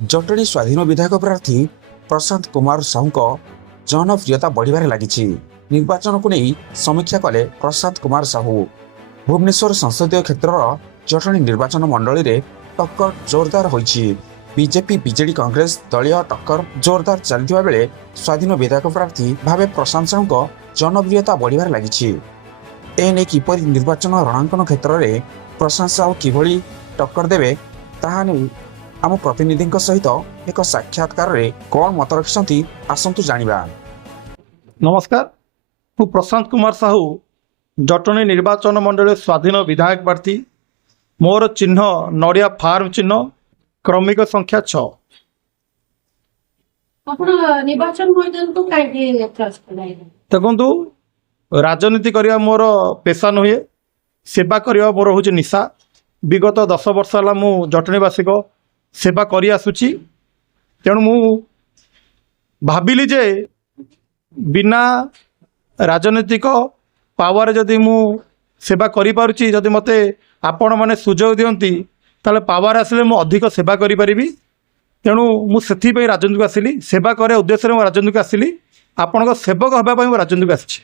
जटणी स्वाधीन विधायक प्रार्थी प्रशांत कुमार साहू जनप्रियता बढ़िबार लगी। निर्वाचन को नहीं समीक्षा कले प्रशांत कुमार साहू। भुवनेश्वर संसदीय क्षेत्र जटणी निर्वाचन मंडली रे टक्कर जोरदार होईछि। बीजेपी बीजेडी कांग्रेस दलीय टक्कर जोरदार चलता बेले स्वाधीन विधायक प्रार्थी भावे प्रशांत साहू जनप्रियता बढ़िबार लगी। एने किपरि निर्वाचन रणांकन क्षेत्र में प्रशांत साहू किभली टक्कर देवे ताहा नहीं आम प्रतिनिधि सहित एक साक्षात्कार रे कौन मत रखिसंती आसंतु जानिबा। नमस्कार, मु प्रशांत कुमार साहू जटणी निर्वाचन मंडल स्वाधीन विधायक प्रार्थी। मोर चिन्ह नड़िया फार्म चिन्ह, क्रमिक संख्या 6। देखु राजनीति करने मोर पेशा नुहे, सेवा करने मोर हूँ निशा। विगत 10 वर्ष है मु जटणीवासी को सेवा करी आसुची। तेणु मु भाविली जे बिना राजनीतिक पावर जदि मु सेवा करि पारुची, जदि मते आपण माने सुजोग दियंती ताले पावर आसिले मु अधिक सेवा करि परिबी। तेणु मु सेथि पई राजनीति आसिली, सेवा करे उद्देश्य रे मु राजनीति आसिली। आपण को सेवक हबा पई मु राजनीति आछि।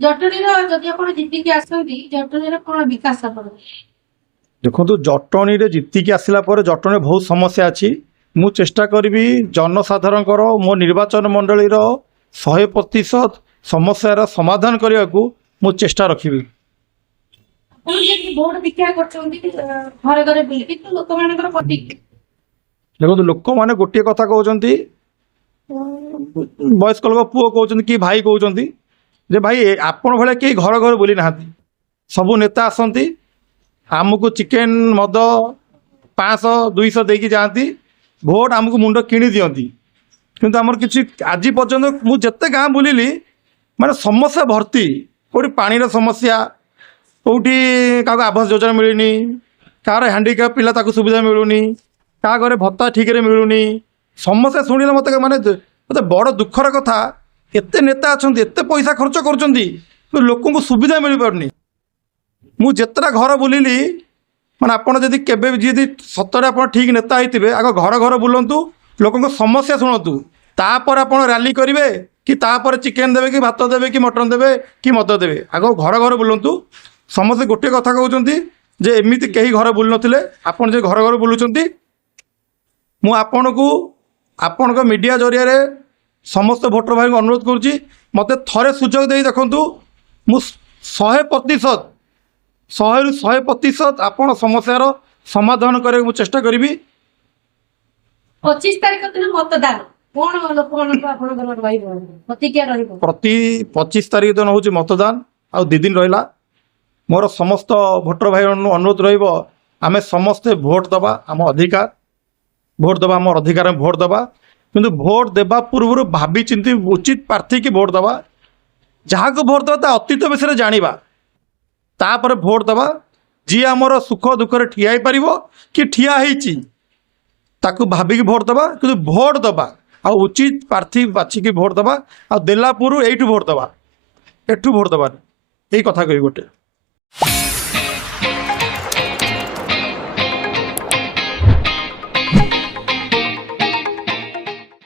जटणी रो जदि आपण जीति के आसंती जटणी रे कोन विकास आपण देखो जटणी रे जीति के आसिला पर जटणी बहुत समस्या अच्छी। मु चेष्टा करी जनसाधारण मो निर्वाचन मंडली 100% समस्यार समाधान करने को मु चेष्टा रखी। देखो लोक मैंने गोटे कथा कहते, वयस्क लोक पुओ कहते कि भाई कहते जे भाई आपण भाई कई घर घर बुली ना। सबू नेता आसती आमको चिकेन मद 500-200 देकी जाती, भोट आमको मुंड किणी दियंती। किंतु आमर किसी आज पर्यंत मु जिते गाँ बुलिली माने समस्या भर्ती। कोटी पानी समस्या, कोटी क्या आवास योजना मिलनी, कार हैंडिकैप पिला ताकू सुविधा मिलूनी, क्या घरे भत्ता ठीक रे मिलूनी। समस्या शुणिले मत माने मत बड़ दुखर कथा। एते नेता अच्छा, एते पैसा खर्च कर लोक को सुविधा मिल पारनी। मु जेतरा घर बुलिली माने आपण जदि केबे जदि सतरे आपण ठीक नेता होइतिबे, आग घर घर बुलंतु, लोकन समस्या शुणतु, तापर आपण रैली करिवे कि तापर चिकेन देवे कि भात देवे कि मटन देवे कि मद देवे। आग घर घर बुलंतु। समस्ते गोटे कथा कहउचंती जे एमिति केही घर बुल नथिले, आपण जे घर घर बुलुचंती। मु आपण को आपण को मीडिया जरिया रे समस्त भोटर भाई को अनुरोध करूची, मते थरे सुजोग देई देखंतु। मु 100% आपण समस्यार समाधान करे मु चेष्टा करी। 25 तारिख दिन मतदान कोन लोक आपण प्रतिक्रिया रहिबो। प्रति 25 तारिख दिन हूँ मतदान, आ 2 दिन रहा। मोर समस्त भोटर भाई अनुरोध रहिबो, आमे समस्ते भोट दबा, आम अधिकार भोट दबा, आम अधिकार में भोट दबा। किंतु भोट देबा पूर्व भावी चिंती उचित प्रार्थी की भोट दबा। जहाँ को भोट दबा अतीत विषय जानिबा, तापर भोट दबा। जी आमर सुख दुख ठिया ही पारिबो कि ठिया होईची ताकू भाविकी भोट दबा। किंतु भोट दबा आ उचित प्रार्थी बाछिकी भोट दबा, आ देला पूर्व एठू भोट दबा, एठू भोट दबा। यही कथा कही गोटे।